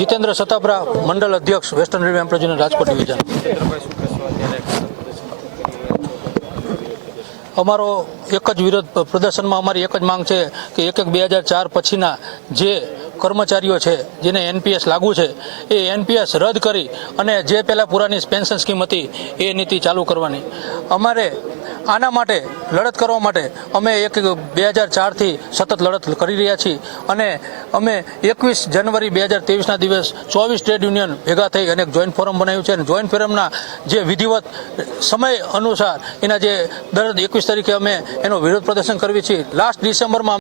જીતેન્દ્ર સતાપરા, મંડળ અધ્યક્ષ, western railway employees union Rajkot division. અમારો એક જ વિરોધ પ્રદર્શનમાં અમારી એક જ માંગ છે કે 1/1/2004 પછીના જે કર્મચારીઓ છે જેને એનપીએસ લાગુ છે એ એનપીએસ રદ કરી અને જે પહેલાં પુરાની પેન્શન સ્કીમ હતી એ નીતિ ચાલુ કરવાની. અમારે આના માટે લડત કરવા માટે અમે 1/2004થી સતત લડત કરી રહ્યા છીએ અને અમે 21 જાન્યુઆરી 2023ના દિવસ 24 ટ્રેડ યુનિયન ભેગા થઈ અને એક જોઈન્ટ ફોરમ બનાવ્યું છે અને જોઈન્ટ ફોરમના જે વિધિવત સમય અનુસાર એના જે દર 21 તારીખે અમે એનો વિરોધ પ્રદર્શન કરવી છીએ. લાસ્ટ ડિસેમ્બરમાં